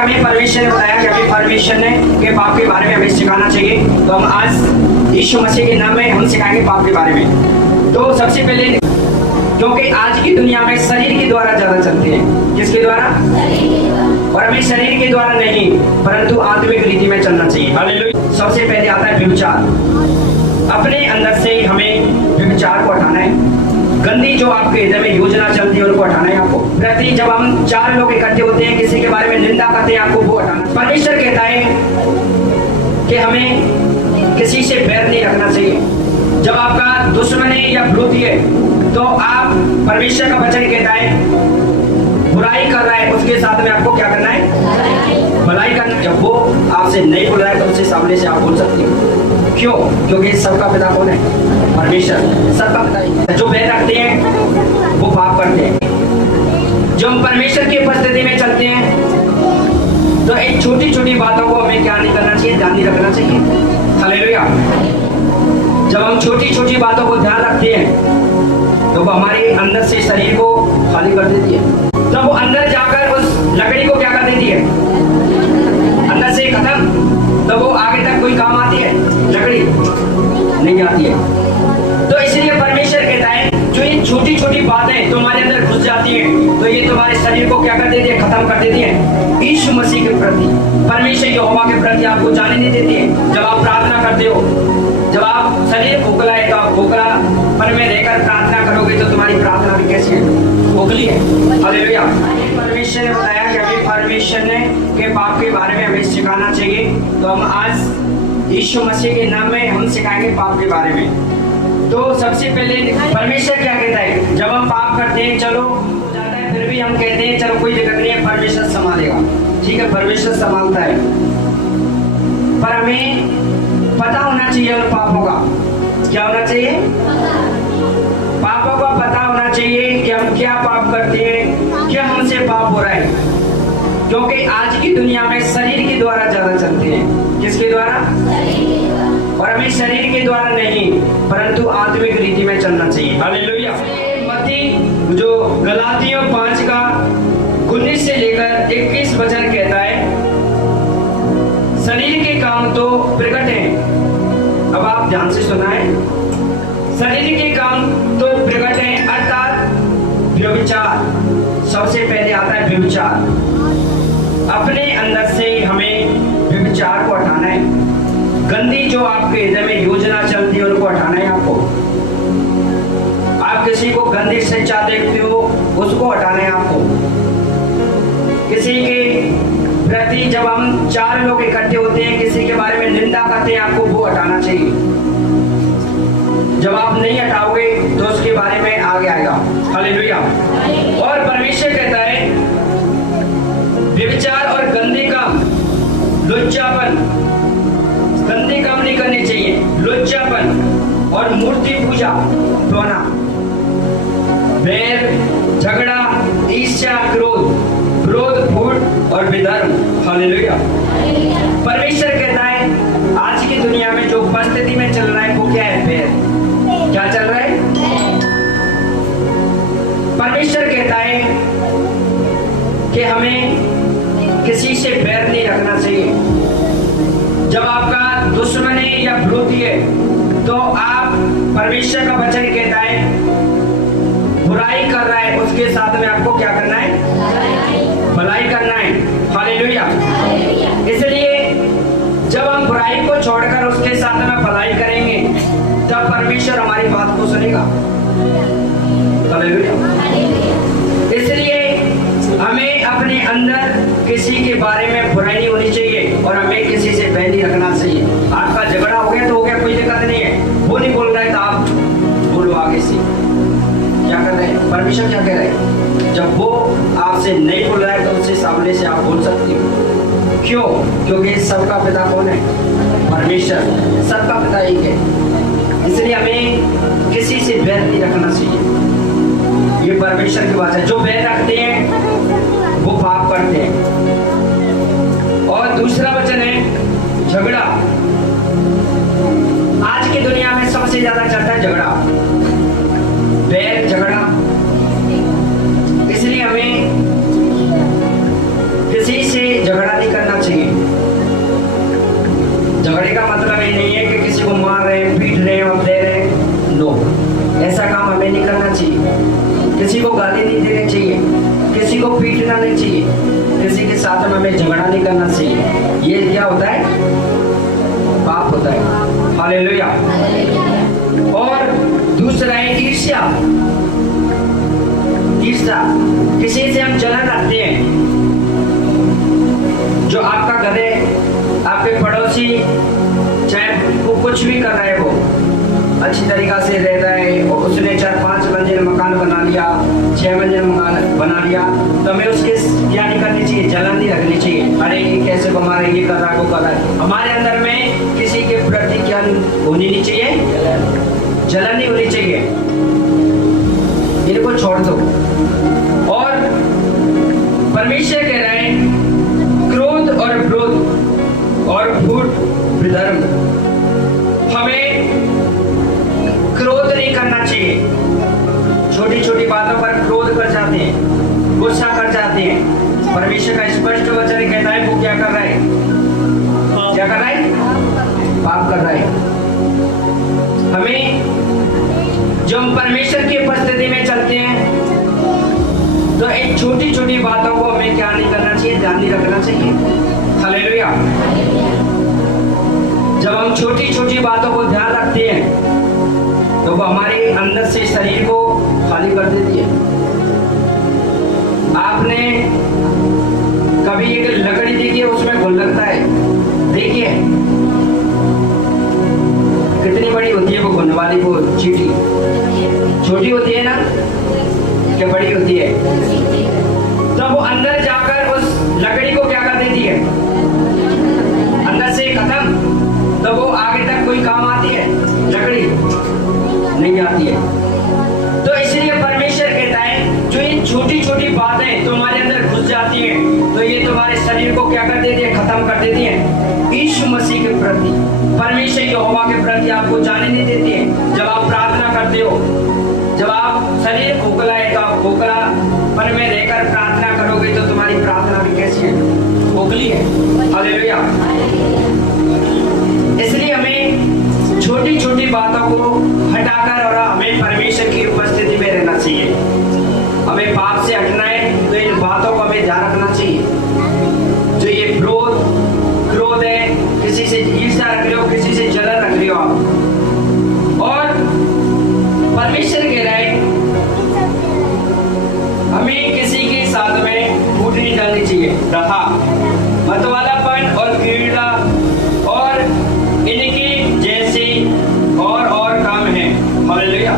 हमें परमेश्वर ने बताया कि हमें परमेश्वर ने के पाप के बारे में हमें सिखाना चाहिए। तो हम आज यीशु मसीह के नाम में हम सिखाएंगे पाप के बारे में। तो सबसे पहले, क्योंकि आज की दुनिया में शरीर के द्वारा ज्यादा चलते हैं। किसके द्वारा? और हमें शरीर के द्वारा नहीं परंतु आत्मिक रीति में चलना चाहिए। हालेलुया। सबसे पहले आता है व्यभिचार। अपने अंदर से हमें व्यभिचार को हटाना है। गंदी जो आपके हृदय में योजना चलती है उनको हटाना है आपको। प्रति जब हम 4 लोग इकट्ठे होते हैं, किसी के बारे में निंदा करते हैं, आपको वो हटाना। परमेश्वर कहता है कि हमें किसी से बैर नहीं रखना चाहिए। जब आपका दुश्मन है या विरोधी है तो आप, परमेश्वर का वचन कहता है बुराई कर रहा है उसके साथ में आपको क्या करना है? भलाई करना। जब वो आपसे नहीं बोल रहा है तो उससे सामने से आप बोल सकते हो। क्यों? क्योंकि सबका पिता कौन है? परमेश्वर। सबका पिता। जो बैर रखते हैं वो पाप करते हैं। जो हम परमेश्वर की उपस्थिति में चलते हैं तो एक छोटी छोटी बातों को हमें क्या नहीं करना चाहिए? ध्यान नहीं रखना चाहिए। हालेलुया। जब हम छोटी छोटी बातों को ध्यान रखते हैं तो वो हमारे अंदर से शरीर को खाली कर देती है। तब वो अंदर जाकर उस लकड़ी को क्या कर देती है? अंदर से खत्म। तो वो आगे तक कोई काम आती है? लकड़ी नहीं आती है। तो इसलिए परमेश्वर कहता है जो ये छोटी छोटी बातें तुम्हारे अंदर घुस जाती हैं तो ये तुम्हारे शरीर को क्या कर देती है? खत्म कर देती है। यीशु मसीह के प्रति, परमेश्वर यहोवा के प्रति आपको जाने नहीं देती है। जब आप प्रार्थना करते हो, जब आप शरीर खोखला है तो आप खोखला पर में रहकर प्रार्थना करोगे तो तुम्हारी प्रार्थना भी कैसी है? खोखली है। हालेलुया। परमेश्वर ने बताया कि हमें परमेश्वर ने के पाप के बारे में हमें सिखाना चाहिए। तो हम आज यीशु मसीह के नाम में हम सिखाएंगे पाप के बारे में। तो सबसे पहले परमेश्वर क्या कहता है? जब हम पाप करते हैं, चलो जाता है, फिर भी हम कहते हैं चलो कोई दिक्कत नहीं है, परमेश्वर संभालेगा। ठीक है, परमेश्वर संभालता है, पर हमें पता होना चाहिए उन पापों का। क्या होना चाहिए? पापों का पता होना चाहिए कि हम क्या पाप करते हैं, क्या हमसे पाप हो रहा है। क्योंकि आज की दुनिया में शरीर के द्वारा ज्यादा चलते हैं। किसके द्वारा? और हमें शरीर के द्वारा नहीं परंतु आत्मिक रीति में चलना चाहिए। हालेलुया। मत्ती जो गलातियों 5 का 19 से लेकर 21 वचन कहता है शरीर के काम तो प्रकट हैं। अब आप ध्यान से सुना है, शरीर के काम तो प्रकट हैं अर्थात व्यभिचार। सबसे पहले आता है व्यभिचार। अपने अंदर से हमें व्यभिचार को हटाना है। गंदी जो आपके हृदय में योजना चलती है उनको हटाना है आपको। आप किसी को गंदी शिक्षा देखते हो उसको हटाना है आपको। किसी के प्रति जब हम 4 लोग इकट्ठे होते हैं, किसी के बारे में निंदा करते हैं, आपको वो हटाना चाहिए। जब आप नहीं हटाओगे तो उसके बारे में आगे आएगा। हालेलुया। और परमेश्वर कहता है व्यभिचार और गंदे काम, लुच्चापन, गंदे काम नहीं करने चाहिए। लुच्चापन और मूर्ति पूजा, टोना, बैर, झगड़ा, ईर्ष्या, क्रोध, फूट और विधर्म। हालेलुया। परमेश्वर कहता है आज की दुनिया में जो उपस्थिति में चल रहा है वो क्या है? बैर। क्या चल रहा है? परमेश्वर कहता है कि हमें किसी से बैर नहीं रखना चाहिए। जब आपका दुश्मन है या विरोधी है तो आप, परमेश्वर का वचन कहता है बुराई कर रहा है उसके साथ में आपको क्या करना है? भलाई करना है। हालेलुया। इसलिए जब हम बुराई को छोड़कर उसके साथ में भलाई करेंगे तब परमेश्वर हमारी बात को सुनेगा। हालेलुया। इसलिए हमें अपने अंदर किसी के बारे में बुराई नहीं होनी चाहिए और हमें किसी से बैर नहीं रखना चाहिए। आपका झगड़ा हो गया तो हो गया, कोई दिक्कत नहीं है। वो नहीं बोल रहा है तो आप बोलो आगे से। क्या कर रहे हैं? परमेश्वर क्या कह रहे हैं? जब वो आपसे नहीं बोल रहा है तो उससे सामने से आप बोल सकते हो। क्यों? क्योंकि सबका पिता कौन है? परमेश्वर। सबका पिता एक है। इसलिए हमें किसी से बैर नहीं रखना चाहिए। ये परमेश्वर की बात है। जो बैर रखते हैं वो पाप करते हैं। और दूसरा वचन है झगड़ा। आज की दुनिया में सबसे ज्यादा चलता है झगड़ा, बैर, झगड़ा। इसलिए हमें किसी से झगड़ा साथ में हमें झगड़ा नहीं करना चाहिए। ये क्या होता है? पाप होता है। हालेलुया। और दूसरा है ईर्ष्या। ईर्ष्या, किसी से हम जलन रखते हैं। जो आपका घर है, आपके पड़ोसी, चाहे वो कुछ भी कर रहा है, वो अच्छी तरीका से रह रहा है और उसने 4-5 मंजिल मकान बना लिया, 6 मंजिल मकान बना लिया, तो हमें उसके क्या नहीं करनी चाहिए? जलन नहीं रखनी चाहिए। अरे ये कैसे कमा रहा है, ये कर रहा है, वो कर रहा है। हमारे अंदर में किसी के प्रति क्या होनी नहीं चाहिए? जलन नहीं होनी चाहिए। इनको छोड़ दो। और परमेश्वर कह रहे हैं क्रोध और विरोध और फूट विधर्म, हमें क्रोध नहीं करना चाहिए। छोटी छोटी बातों पर क्रोध कर जाते हैं, गुस्सा कर जाते हैं। परमेश्वर का स्पष्ट वचन कहता है वो क्या कर रहा है? क्या कर रहा है? पाप कर रहा है। हमें जो हम परमेश्वर की उपस्थिति में चलते हैं तो इन छोटी छोटी बातों को हमें क्या नहीं करना चाहिए? ध्यान नहीं रखना चाहिए। हालेलुया। जब हम छोटी छोटी बातों को ध्यान रखते हैं तो वो हमारे अंदर से शरीर को खाली कर देती है। आपने कभी एक लकड़ी देखी है, उसमें घुल लगता है, देखिए कितनी बड़ी होती है वो घुलने वाली वो चींटी? छोटी होती है ना, क्या बड़ी होती है? तो वो अंदर जाकर उस लकड़ी को क्या कर देती है? अंदर से खत्म। तो वो आगे तक कोई काम आती है? लकड़ी नहीं आती है। तो इसलिए परमेश्वर कहता है जो ये छोटी छोटी बातें तुम्हारे अंदर घुस जाती हैं तो ये तुम्हारे शरीर को क्या कर देती है? खत्म कर देती है। यीशु मसीह के प्रति, परमेश्वर यहोवा के प्रति आपको जाने नहीं देती है। जब आप प्रार्थना करते हो, जब आप शरीर खोखला है तो आप खोखलापन में रहकर प्रार्थना करोगे तो तुम्हारी प्रार्थना भी कैसी है? खोखली है। हालेलुया। इसलिए हमें छोटी छोटी बातों को हटाकर और हमें परमेश्वर की उपस्थिति में रहना चाहिए। हमें पाप से हटना है तो इन बातों को हमें ध्यान रखना चाहिए। जो ये क्रोध है, किसी से ईर्ष्या रख रहे हो, किसी से जलन रख रहे हो आप, और परमेश्वर कह रहा है हमें किसी के साथ में फूट नहीं डालनी चाहिए। रहा मतवालापन और क्रीड़ा और इनके जैसे और काम है। हालेलुया।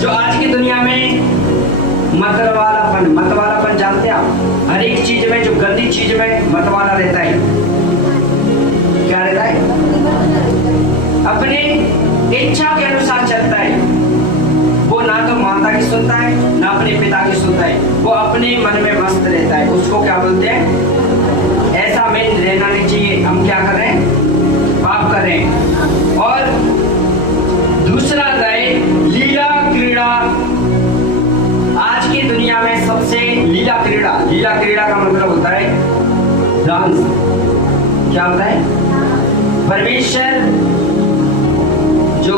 जो आज की दुनिया में मतवालापन जानते हैं आप? हर एक चीज में, जो गंदी चीज में मतवाला रहता है, क्या रहता है? अपनी इच्छा के अनुसार चलता है। वो ना तो माता की सुनता है ना अपने पिता की सुनता है, वो अपने मन में मस्त रहता है। उसको क्या बोलते हैं? ऐसा हमें रहना नहीं चाहिए। हम क्या कर रहे हैं? पाप कर रहे हैं। और दूसरा है लीला क्रीड़ा। आज की दुनिया में सबसे लीला क्रीड़ा का मतलब होता है डांस। क्या होता है? परमेश्वर जो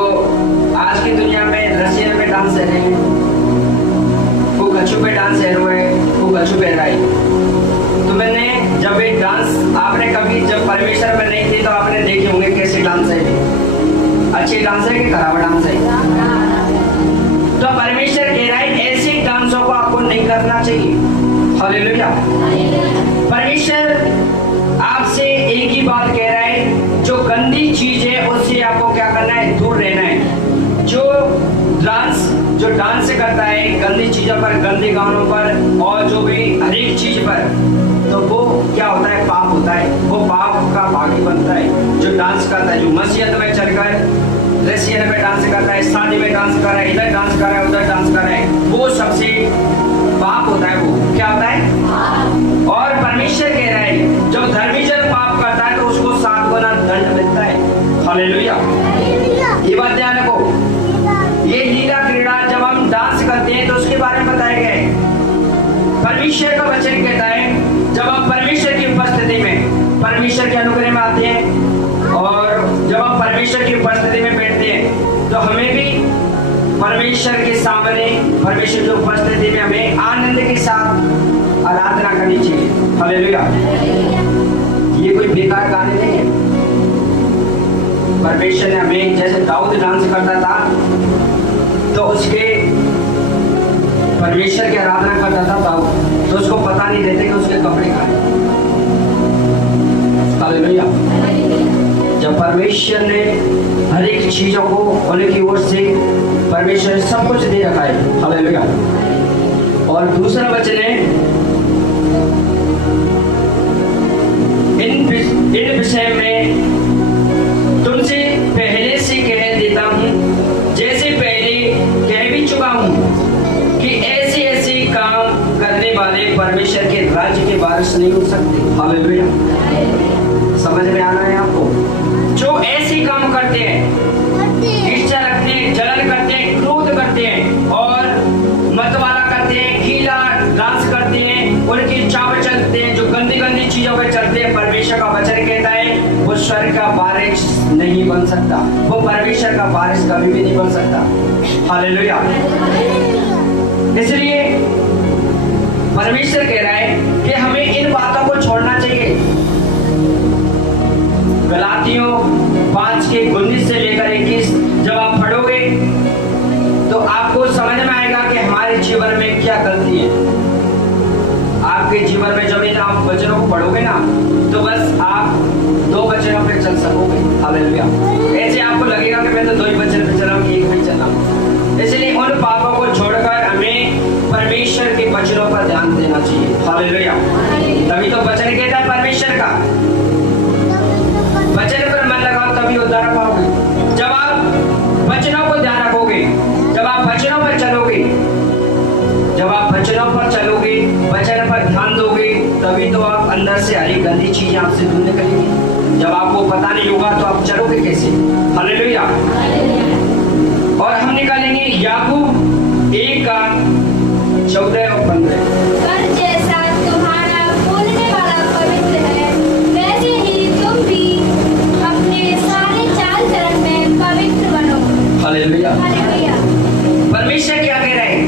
आज की दुनिया में रशियन में डांस है रहे हैं, वो गच्चू पे डांस है हुए, वो गच्चू पे रहा है। तो मैंने जब एक डांस आपने कभी जब परमेश्वर में नहीं थी तो आपने देखे होंगे कैसे डांस है। अच्छी डांस है कि खराब डांस है? तो परमेश्वर कह रहा है ऐसे डांसों को आपको नहीं करना चाहिए। हालेलुया। परमेश्वर आपसे एक ही बात कह रहा है, जो गंदी चीज है उससे आपको क्या करना है? दूर रहना है। जो डांस करता है गंदी चीजों पर, गंदे गानों पर और जो भी हर एक चीज पर, तो वो क्या होता है? पाप होता है। वो पाप का भागी बनता है। जो डांस करता है, जो मसीहत में चलकर रशियन में डांस करता है, शादी में डांस कर रहा है, इधर डांस कर रहा है, उधर डांस कर रहा है, वो सबसे पाप होता है। वो क्या होता है? और परमेश्वर कह रहा है जब धर्मी जन पाप करता है तो उसको 7 गुना दंड मिलता है। हालेलुया। ये बात ध्यान रखो। ये लीला क्रीड़ा जब हम डांस करते हैं तो उसके बारे में बताया गया है। परमेश्वर का वचन कहता है जब हम परमेश्वर की उपस्थिति में, परमेश्वर के अनुग्रह में आते हैं और जब हम परमेश्वर की उपस्थिति में बैठते हैं तो हमें भी परमेश्वर के सामने, परमेश्वर की उपस्थिति में हमें आनंद के साथ आराधना करनी चाहिए। हालेलुया। ये कोई बेकार गाने नहीं है। परमेश्वर ने हमें, जैसे दाऊद डांस करता था तो उसके परमेश्वर की आराधना करता था दाऊद, तो उसको पता नहीं रहते कि उसके कपड़े कहाँ हैं। हालेलुया। जब परमेश्वर ने हर एक चीजों को उनकी ओर से परमेश्वर ने सब कुछ दे रखा है। हालेलुया। और दूसरा वचन है, इन विषय में तुमसे पहले से कह देता हूं, जैसे पहले कह भी चुका हूं कि ऐसे ऐसे काम करने वाले परमेश्वर के राज्य के वारिस नहीं हो सकते। हालेलुया। समझ में आना है आपको? जो ऐसे काम करते हैं, ईर्ष्या रखते हैं, जलन करते हैं, क्रोध करते हैं और मतवाला करते हैं, गीला डांस करते हैं, उनकी इच्छा पर चलते हैं, जो गंदी गंदी चीजों पर चलते हैं, परमेश्वर का वचन कहता है वो स्वर्ग का वारिस नहीं बन सकता, वो परमेश्वर का वारिस कभी भी नहीं बन सकता। हालेलुया। इसलिए परमेश्वर कह रहा है कि हमें इन बातों को छोड़ना चाहिए। गलातियों 5:19 से लेकर 21 जब आप पढ़ोगे तो आपको समझ में आएगा कि हमारे जीवन में क्या गलती है। आपके जीवन में जब इन आप वचनों को पढ़ोगे ना तो बस आप 2 वचनों पे चल सकोगे। हालेलुया। ऐसे आपको लगेगा कि मैं तो 2 ही वचन पे चला हूं, 1 पे चला हूं। इसलिए उन पापों को छोड़कर हमें परमेश्वर के वचनों पर ध्यान देना चाहिए। हालेलुया। तभी तो वचन कहता है परमेश्वर का वचन पर मन लगाओ तभी उद्धार पाओगे। जब आप वचनों को ध्यान रखोगे, जब आप वचनों पर चलोगे, जब आप वचनों पर चलोगे, वचन पर ध्यान दोगे, तभी तो आप अंदर से हरी गंदी चीजें आपसे दूर निकलेंगी। जब आपको पता नहीं होगा तो आप चलोगे कैसे? हालेलुया। और हम निकालेंगे याकूब 1:14 और 15। जैसा तुम्हारा बोलने वाला पवित्र है, वैसे ही तुम भी अपने सारे चाल चलन में पवित्र बनो। हालेलुया। हालेलुया। परमेश्वर क्या कह रहे हैं?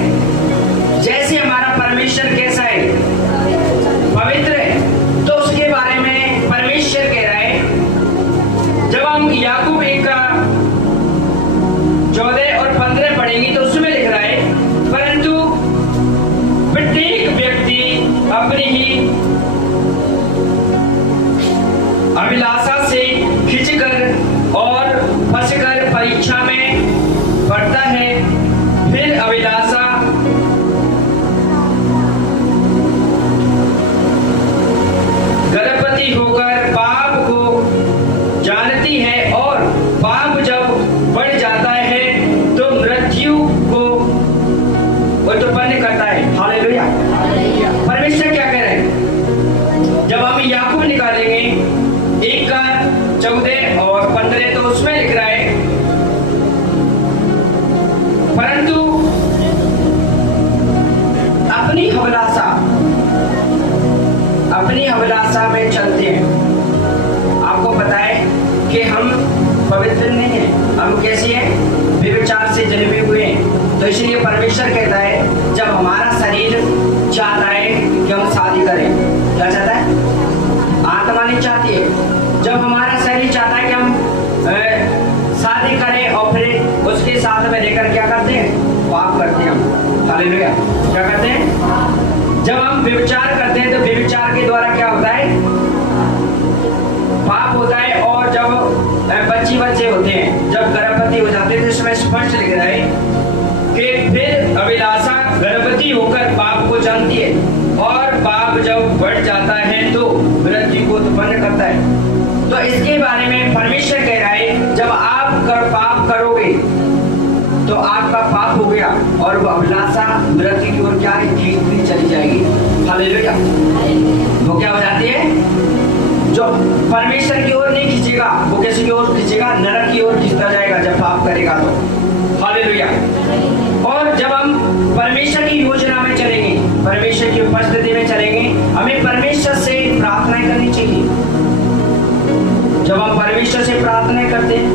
जैसे हमारा परमेश्वर कैसा है? पवित्र है। तो उसके बारे में परमेश्वर कह रहा है, जब हम याकूब 1:14 और 15 पढ़ेंगे तो उसमें लिख रहा है, परंतु प्रत्येक व्यक्ति अपनी ही अभिलाषा से खिंचकर और फंसकर परीक्षा में पड़ता है, फिर अभिलाषा गर्भवती होकर पाप को जानती है और पाप जब बढ़ जाता है तो मृत्यु को उत्पन्न करता है। हालेलुया। परमेश्वर क्या कह रहे हैं? जब हम याकूब निकालेंगे 1:14 और 15 तो उसमें लिख रहा है, परंतु अपनी अभिलाषा में चलते हैं। आपको पता है कि हम पवित्र नहीं हैं, हम कैसे हैं? व्यभिचार से जन्मे हुए हैं। तो इसलिए परमेश्वर कहता है, जब हमारा शरीर चाहता है कि हम शादी करें, क्या चाहता है? आत्मा नहीं चाहती है। जब हमारा शरीर चाहता है कि हम शादी करें और फिर उसके साथ में लेकर क्या करते हैं? पाप करते हैं हम। हालेलुया। क्या करते हैं? जब हम व्यभिचार करते हैं तो व्यभिचार के द्वारा क्या होता है? पाप होता है। और जब बच्चे होते हैं, जब गर्भवती हो जाते हैं तो इसमें स्पष्ट लिख रहा है कि फिर अभिलाषा गर्भवती होकर पाप को जानती है और पाप जब बढ़ जाता है तो मृत्यु को उत्पन्न करता है। तो इसके बारे में परमेश्वर कह रहा है, जब आप पाप करोगे तो आपका पाप हो गया और वो अभिलाषा मृत्यु की ओर क्या है? खींचती चली जाएगी। हालेलुया। वो क्या हो जाती है? जो परमेश्वर की ओर नहीं खींचेगा, वो किसी की ओर खींचेगा? नरक की ओर खींचता जाएगा जब पाप करेगा तो। हालेलुया। और जब हम परमेश्वर की योजना में चलेंगे, परमेश्वर की उपस्थिति में चलेंगे, हमें परमेश्वर से प्रार्थना करनी चाहिए। जब हम परमेश्वर से प्रार्थना करते हैं,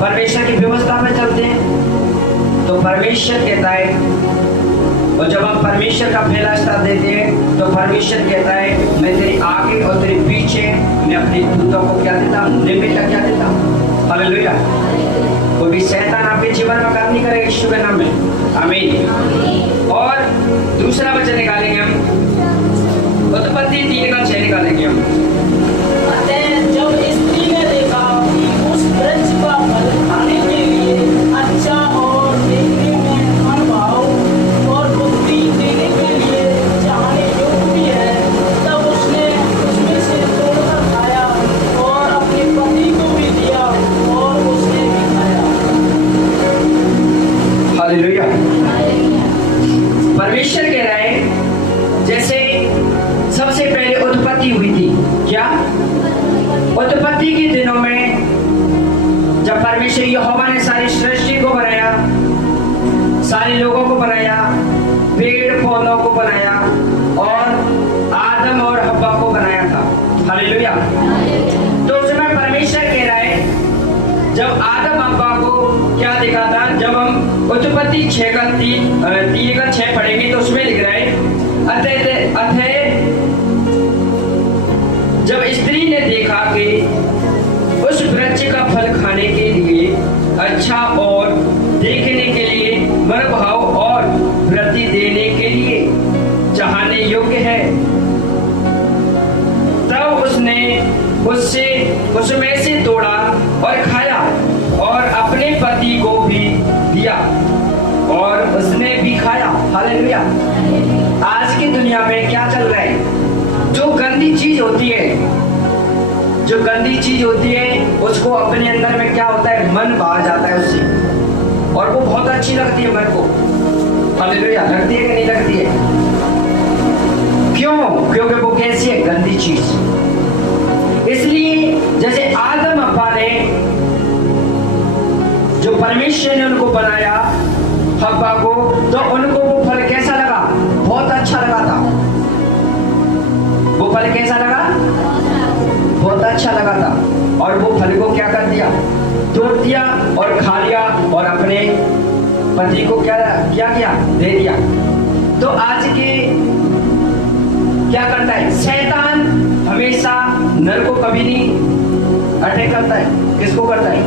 परमेश्वर की व्यवस्था में चलते हैं, तो परमेश्वर कहता है और जब हम परमेश्वर का पहला स्थान देते हैं तो परमेश्वर कहता है मैं तेरे आगे और तेरे पीछे मैं अपने दूतों को क्या देता हूँ, निमित्त क्या देता हूँ। हालेलुया। कोई भी शैतान आपके जीवन में काम नहीं करेगा यीशु के नाम में। आमीन। और दूसरा वचन निकालेंगे हम, उत्पत्ति 3:6 निकालेंगे हम। जब स्त्री ने देखा कि उस वृक्ष का फल खाने के लिए अच्छा और देखने में मनभाव और बुद्धि देने के लिए चाहने योग्य भी है, तब उसने उसमें से तोड़कर खाया और अपने पति को भी दिया और उसने भी खाया। हालेलुया। परमेश्वर कह रहा है जैसे सबसे पहले उत्पत्ति हुई थी, क्या उत्पत्ति के दिनों में जब परमेश्वर यहोवा ने सारी सृष्टि को बनाया, सारे लोगों को बनाया, पेड़ पौधों को बनाया और आदम और हव्वा को बनाया था। हालेलुया। तो उस समय परमेश्वर कह रहा है जब आदम हव्वा को क्या दिखा था, जब हम उत्पत्ति 3:6 पढ़ेंगे तो उसमें लिख रहा है अतः जब स्त्री ने देखा कि उस वृक्ष का फल खाने के लिए अच्छा और देखने के लिए मनभाव और वृद्धि देने के लिए चाहने योग्य है, तब उसने उसमें से तोड़ा और खाया और अपने पति को भी दिया और उसने भी खाया। हालेलुया। आज की दुनिया में क्या चल रहा है, जो गंदी चीज होती है, जो गंदी चीज होती है उसको अपने अंदर में क्या होता है, मन भा जाता है उससे और वो बहुत अच्छी लगती है मन को। हालेलुया। लगती है कि नहीं लगती है? क्यों? क्योंकि वो कैसी है, गंदी चीज। इसलिए जैसे आदम हव्वा ने, जो परमेश्वर ने उनको बनाया हव्वा को, तो उनको वो फल कैसा लगा, बहुत अच्छा लगा था। वो फल कैसा लगा, बहुत अच्छा लगा था। और वो फल को क्या कर दिया, तोड़ दिया और खा लिया और अपने पति को क्या किया, दे दिया। तो आज के क्या करता है शैतान, हमेशा नर को कभी नहीं अटैक करता है, किसको करता है?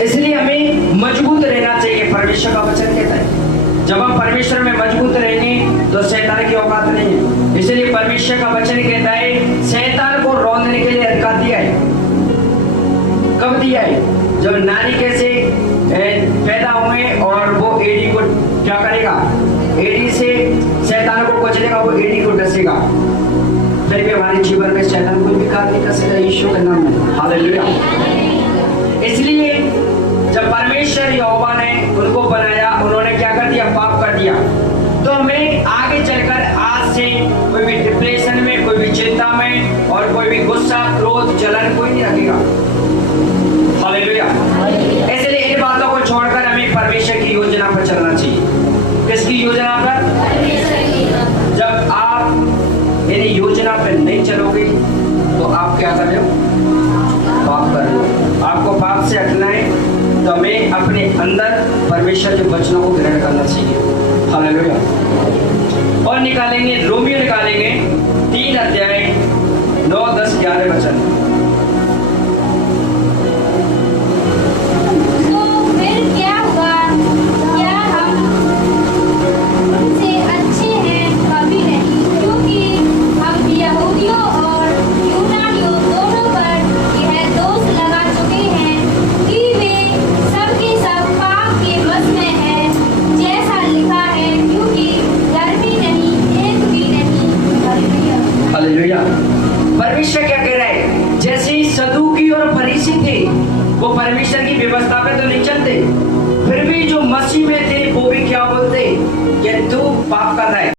इसलिए हमें मजबूत रहना चाहिए। परमेश्वर का वचन कहता है जब हम परमेश्वर में मजबूत रहेंगे तो शैतान की औकात नहीं है। इसलिए परमेश्वर का वचन कहता है शैतान को रौंदने के लिए अधिकार दिया है। कब दिया है? जब नारी कैसे पैदा हुए और वो एड़ी को क्या करेगा, एड़ी से शैतान को कुचलेगा, वो एड़ी को डसेगा। फिर भी हमारे जीवन में शैतान कोई भी कार्य नहीं कर सकता यीशु के नाम में। हालेलुया। इसलिए जब परमेश्वर यहोवा ने उनको बनाया, उन्होंने क्या कर दिया, पाप कर दिया। तो हमें आगे चलकर आज से कोई भी डिप्रेशन में, कोई भी चिंता में और कोई भी गुस्सा, क्रोध, जलन कोई नहीं रखेगा। हालेलुया। इसलिए इन बातों को छोड़कर हमें परमेश्वर की योजना पर चलना चाहिए। किसकी योजना पर? जब आप इन योजना पर नहीं चलोगे तो आप क्या कर रहे हो, पाप कर रहे हो। आपको पाप से हटना है तो हमें अपने अंदर परमेश्वर के वचनों को ग्रहण करना चाहिए। हालेलुया। और निकालेंगे, रोमियो निकालेंगे 3 अध्याय 9, 10, 11 वचन। तो फिर क्या हुआ, क्या हम उनसे अच्छे हैं? कभी नहीं, क्योंकि हम यहूदियों और यूनानियों दोनों पर यह दोष लगा चुके हैं कि वे सबके सब पाप के वश में हैं, जैसा लिखा है, क्योंकि धर्मी नहीं, एक भी नहीं। हालेलुया। हालेलुया। परमेश्वर क्या कह रहा है? जैसे सदूकी और फरीसी थे, वो परमेश्वर की व्यवस्था पे